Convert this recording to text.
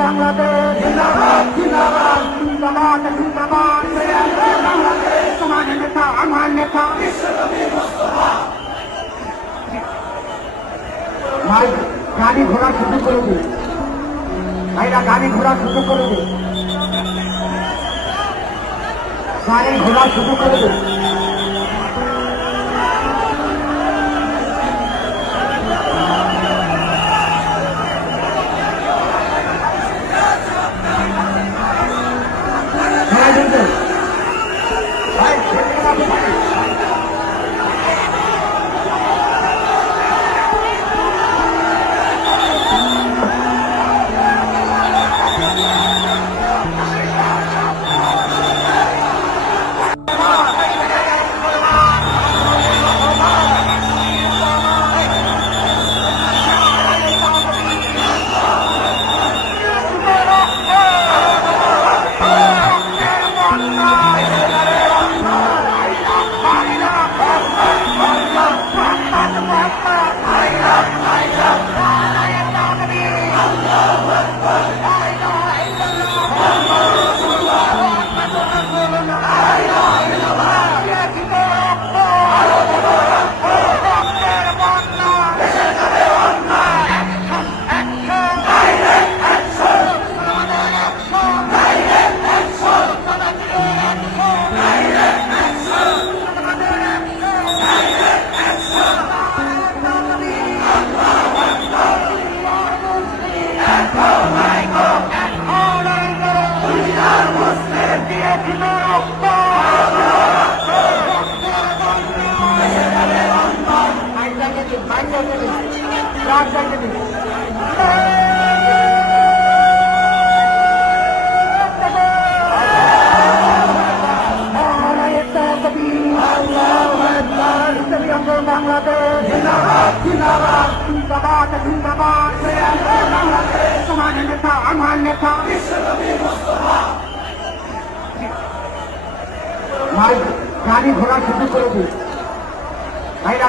বাংলাদেশ জিন্দাবাদ জিন্দাবাদ জিন্দাবাদ জিন্দাবাদ বাংলাদেশ তোমার নেতা আমার নেতা ভাই গাড়ি ঘোড়া শুরু করে দিন ভাইরা গাড়ি ঘোড়া শুরু করে দিন গাড়ি ঘোড়া শুরু করে দিন বাংলাদেশ জিন্দাবাদ জিন্দাবাদ জিন্দাবাদ জিন্দাবাদ বাংলাদেশ তোমার নেতা আমার নেতা ভাই গাড়ি ঘোড়া শুরু করে দিন ভাইরা